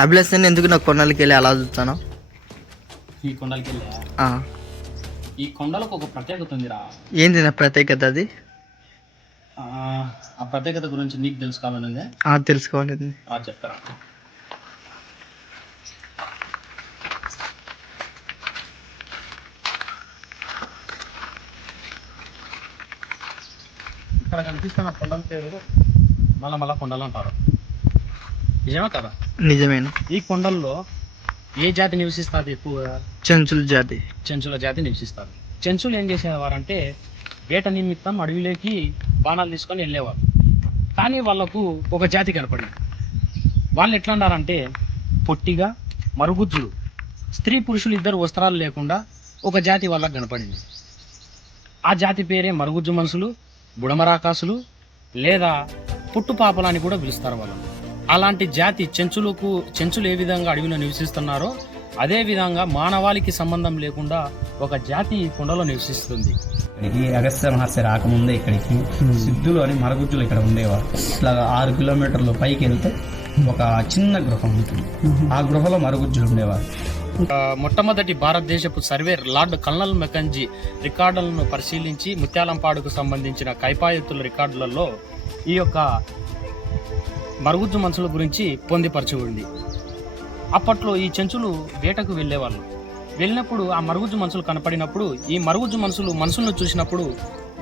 అభిలాష్ ఎందుకు నాకు కొండలకి వెళ్ళి అలా చూస్తాను? ఈ కొండలకి వెళ్ళా, ఈ కొండలకు ఒక ప్రత్యేకత ఉందిరా. ఏంది నా ప్రత్యేకత? అది ఆ ప్రత్యేకత గురించి నీకు తెలుసుకోవాలని తెలుసుకోవాలి. చెప్తారా? ఇక్కడ కనిపిస్తున్న కొండల పేరు నల్లమల్ల కొండలు అంటారు. నిజమే కదా? నిజమేనా? ఈ కొండల్లో ఏ జాతి నివసిస్తుంది ఎక్కువగా? చెంచుల జాతి. చెంచుల జాతి నివసిస్తారు. చెంచులు ఏం చేసేవారంటే వేట నిమిత్తం అడవిలోకి బాణాలు తీసుకొని వెళ్ళేవారు. కానీ వాళ్ళకు ఒక జాతి కనపడింది. వాళ్ళు ఎట్లా అన్నారంటే పొట్టిగా మరుగుజ్జులు, స్త్రీ పురుషులు ఇద్దరు వస్త్రాలు లేకుండా ఒక జాతి వాళ్ళకు కనపడింది. ఆ జాతి పేరే మరుగుజ్జు మనుషులు, బుడమరాకాసులు లేదా పుట్టుపాపలు అని కూడా పిలుస్తారు వాళ్ళు. అలాంటి జాతి చెంచులు ఏ విధంగా అడవిలో నివసిస్తున్నారో అదే విధంగా మానవాళికి సంబంధం లేకుండా ఒక జాతి ఈ కొండలో నివసిస్తుంది. ఈ అగస్త్య మహర్షి రాకముందే ఇక్కడికి సిద్ధులు అని మరుగుజ్జులు ఇక్కడ ఉండేవారు. ఇట్లా 6 కిలోమీటర్లు పైకి వెళ్తే ఒక చిన్న గృహం ఉంటుంది. ఆ గృహలో మరుగుజ్జులు ఉండేవారు. మొట్టమొదటి భారతదేశపు సర్వేర్ లార్డ్ కల్నల్ మెకంజీ రికార్డులను పరిశీలించి ముత్యాలంపాడుకు సంబంధించిన కైపాయత్తుల రికార్డులలో ఈ యొక్క మరుగుజ్జు మనుషుల గురించి పొందిపరచి ఉంది. అప్పట్లో ఈ చెంచులు వేటకు వెళ్ళేవాళ్ళు. వెళ్ళినప్పుడు ఆ మరుగుజ్జు మనుషులు కనపడినప్పుడు ఈ మరుగుజ్జు మనుషులను చూసినప్పుడు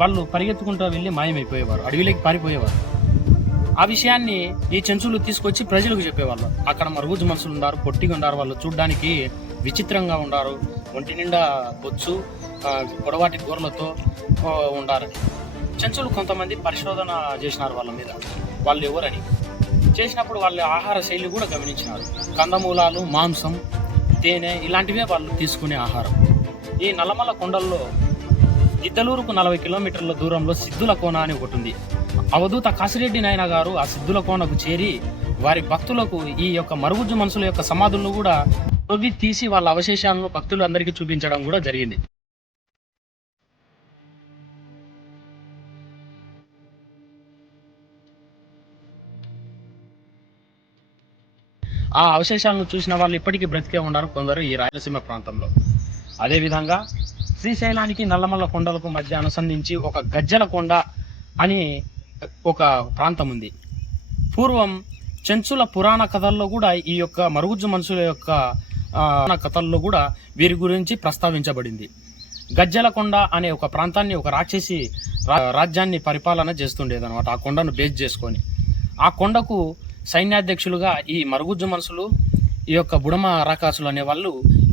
వాళ్ళు పరిగెత్తుకుంటూ వెళ్ళి మాయమైపోయేవారు, అడవిలోకి పారిపోయేవారు. ఆ విషయాన్ని ఈ చెంచులు తీసుకొచ్చి ప్రజలకు చెప్పేవాళ్ళు. అక్కడ మరుగుజ్జు మనుషులు ఉన్నారు, పొట్టిగా ఉన్నారు, వాళ్ళు చూడడానికి విచిత్రంగా ఉండారు, ఒంటి నిండా బొచ్చు, పొడవాటి గోర్లతో ఉండారని. చెంచులు కొంతమంది పరిశోధన చేసినారు వాళ్ళ మీద, వాళ్ళు ఎవరని. చేసినప్పుడు వాళ్ళ ఆహార శైలి కూడా గమనించినారు. కందమూలాలు, మాంసం, తేనె ఇలాంటివే వాళ్ళు తీసుకునే ఆహారం. ఈ నల్లమల్ల కొండల్లో గిద్దలూరుకు 40 కిలోమీటర్ల దూరంలో సిద్ధుల కోన అని ఒకటి ఉంది. అవధూత కాశిరెడ్డి నాయన గారు ఆ సిద్ధుల కోనకు చేరి వారి భక్తులకు ఈ యొక్క మరుగుజ్జు మనుషుల యొక్క సమాధులను కూడా తవ్వి తీసి వాళ్ళ అవశేషాలను భక్తులు అందరికీ చూపించడం కూడా జరిగింది. ఆ అవశేషాలను చూసిన వాళ్ళు ఇప్పటికీ బ్రతికే ఉన్నారు కొందరు ఈ రాయలసీమ ప్రాంతంలో. అదేవిధంగా శ్రీశైలానికి నల్లమల్ల కొండలకు మధ్య అనుసంధించి ఒక గజ్జల కొండ అని ఒక ప్రాంతం ఉంది. పూర్వం చెంచుల పురాణ కథల్లో కూడా ఈ యొక్క మరుగుజ్జు మనుషుల యొక్క కథల్లో కూడా వీరి గురించి ప్రస్తావించబడింది. గజ్జల కొండ అనే ఒక ప్రాంతాన్ని ఒక రాక్షసి రాజ్యాన్ని పరిపాలన చేస్తుండేదన్నమాట. ఆ కొండను బేస్ చేసుకొని ఆ కొండకు సైన్యాధ్యక్షులుగా ఈ మరుగుజ్జు మనుషులు, ఈ యొక్క బుడమ రాకాసులు అనే వాళ్ళు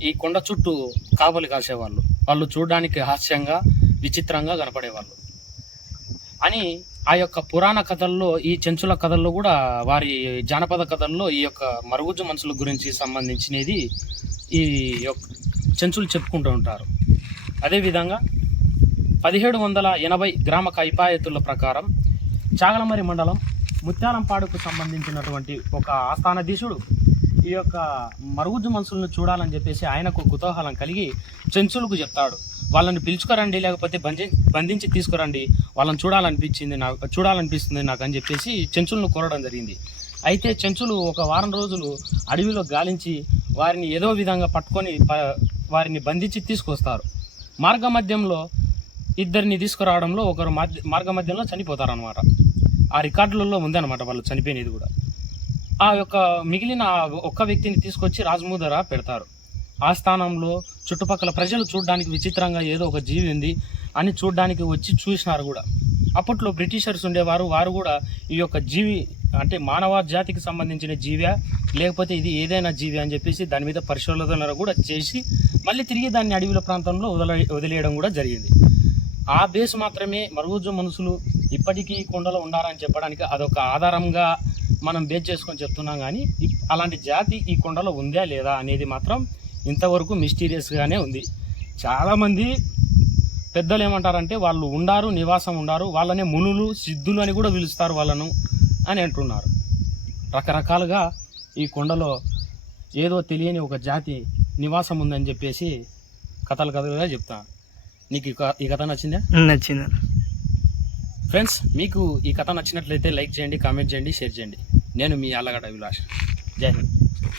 ఈ కొండ చుట్టూ కావలి కాసేవాళ్ళు. వాళ్ళు చూడడానికి హాస్యంగా విచిత్రంగా కనపడేవాళ్ళు అని ఆ యొక్క పురాణ కథల్లో, ఈ చెంచుల కథల్లో కూడా, వారి జానపద కథల్లో ఈ యొక్క మరుగుజ్జు మనుషుల గురించి సంబంధించినది ఈ యొక్క చెంచులు చెప్పుకుంటూ ఉంటారు. అదేవిధంగా 1780 గ్రామ కైపాయతుల ప్రకారం చాగలమరి మండలం ముత్యాలంపాడుకు సంబంధించినటువంటి ఒక ఆస్థానధీశుడు ఈ యొక్క మరుగుజ్జు మనుషులను చూడాలని చెప్పేసి ఆయనకు కుతూహలం కలిగి చెంచులకు చెప్తాడు, వాళ్ళని పిలుచుకోరండి, లేకపోతే బంధించి తీసుకురండి, వాళ్ళని చూడాలనిపిస్తుంది నాకు అని చెప్పేసి చెంచులను కోరడం జరిగింది. అయితే చెంచులు ఒక వారం రోజులు అడవిలో గాలించి వారిని ఏదో విధంగా పట్టుకొని వారిని బంధించి తీసుకొస్తారు. మార్గమధ్యంలో ఇద్దరిని తీసుకురావడంలో ఒకరు మార్గమధ్యంలో చనిపోతారనమాట. ఆ రికార్డులలో ఉందన్నమాట వాళ్ళు చనిపోయినది కూడా. ఆ యొక్క మిగిలిన ఒక్క వ్యక్తిని తీసుకొచ్చి రాజముదర పెడతారు. ఆ స్థానంలో చుట్టుపక్కల ప్రజలు చూడడానికి విచిత్రంగా ఏదో ఒక జీవి ఉంది అని చూడడానికి వచ్చి చూసినారు కూడా. అప్పట్లో బ్రిటిషర్స్ ఉండేవారు, వారు కూడా ఈ యొక్క జీవి అంటే మానవ జాతికి సంబంధించిన జీవా లేకపోతే ఇది ఏదైనా జీవి అని చెప్పేసి దాని మీద పరిశోధనలు కూడా చేసి మళ్ళీ తిరిగి దాన్ని అడవిల ప్రాంతంలో వదిలేయడం కూడా జరిగింది. ఆ బేస్ మాత్రమే మరుగుజ్జు మనుషులు ఇప్పటికీ కొండలో ఉండారని చెప్పడానికి అదొక ఆధారంగా మనం బేస్ చేసుకొని చెప్తున్నాం. కానీ అలాంటి జాతి ఈ కొండలో ఉందా లేదా అనేది మాత్రం ఇంతవరకు మిస్టీరియస్గానే ఉంది. చాలామంది పెద్దలు ఏమంటారంటే వాళ్ళు ఉండారు, నివాసం ఉండారు, వాళ్ళనే మునులు, సిద్ధులు అని కూడా పిలుస్తారు వాళ్ళను అని అంటున్నారు. రకరకాలుగా ఈ కొండలో ఏదో తెలియని ఒక జాతి నివాసం ఉందని చెప్పేసి కథలుగా చెప్తాను. నీకు ఈ కథ నచ్చిందా? నచ్చింది. ఫ్రెండ్స్, మీకు ఈ కథ నచ్చినట్లయితే లైక్ చేయండి, కామెంట్ చేయండి, షేర్ చేయండి. నేను మీ అల్లగడ్డ అభిలాష్. జై హింద్.